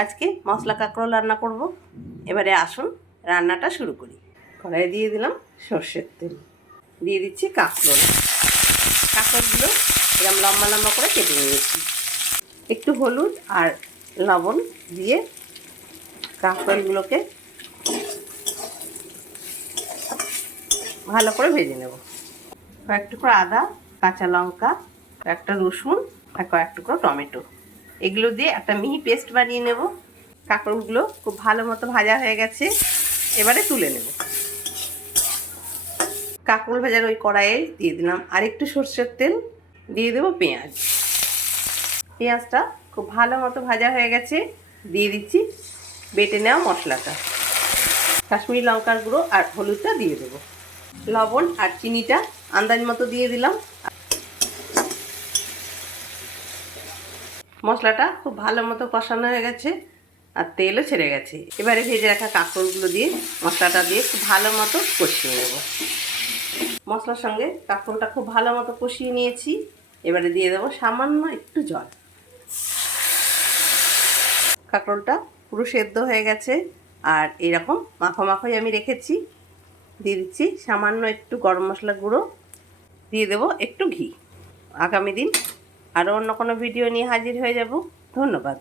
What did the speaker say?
আজকে মশলা কাঁকরোল রান্না করব। এবারে আসুন রান্নাটা শুরু করি। কড়াই দিয়ে দিলাম সর্ষের তেল, দিয়ে দিচ্ছি কাঁকরোল। কাঁকরোলগুলো এরকম লম্বা লম্বা করে কেটে নিয়েছি। একটু হলুদ আর লবণ দিয়ে কাঁকরোলগুলোকে ভালো করে ভেজে নেব। কয়েক টুকরো আদা, কাঁচা লঙ্কা, একটা রসুন আর কয়েক টুকরো টমেটো, এগুলো দিয়ে একটা মিহি পেস্ট বানিয়ে নেব। কাঁকরোলগুলো খুব ভালো মতো ভাজা হয়ে গেছে, এবারে তুলে নেব। কাঁকরোল ভাজার ওই কড়াইয়ে দিয়ে দিলাম আরেকটু সর্ষের তেল, দিয়ে দেবো পেঁয়াজ। পেঁয়াজটা খুব ভালো মতো ভাজা হয়ে গেছে, দিয়ে দিচ্ছি বেটে নেওয়া মশলাটা। কাশ্মীরি লঙ্কার গুঁড়ো আর হলুদটা দিয়ে দেবো। লবণ আর চিনিটা আন্দাজ মতো দিয়ে দিলাম। মশলাটা খুব ভালো মতো কষানো হয়ে গেছে আর তেলও ছেড়ে গেছে। এবারে ভেজে রাখা কাঁকরোলগুলো দিয়ে মশলাটা দিয়ে খুব ভালো মতো কষিয়ে নেব। মশলার সঙ্গে কাঁকরোলটা খুব ভালো মতো কষিয়ে নিয়েছি। এবারে দিয়ে দেবো সামান্য একটু জল। কাঁকরোলটা পুরো সেদ্ধ হয়ে গেছে আর এরকম মাখো মাখোই আমি রেখেছি। দিয়ে দিচ্ছি সামান্য একটু গরম মশলা গুঁড়ো, দিয়ে দেবো একটু ঘি। আগামী দিন আরও অন্য কোনো ভিডিও নিয়ে হাজির হয়ে যাব। ধন্যবাদ।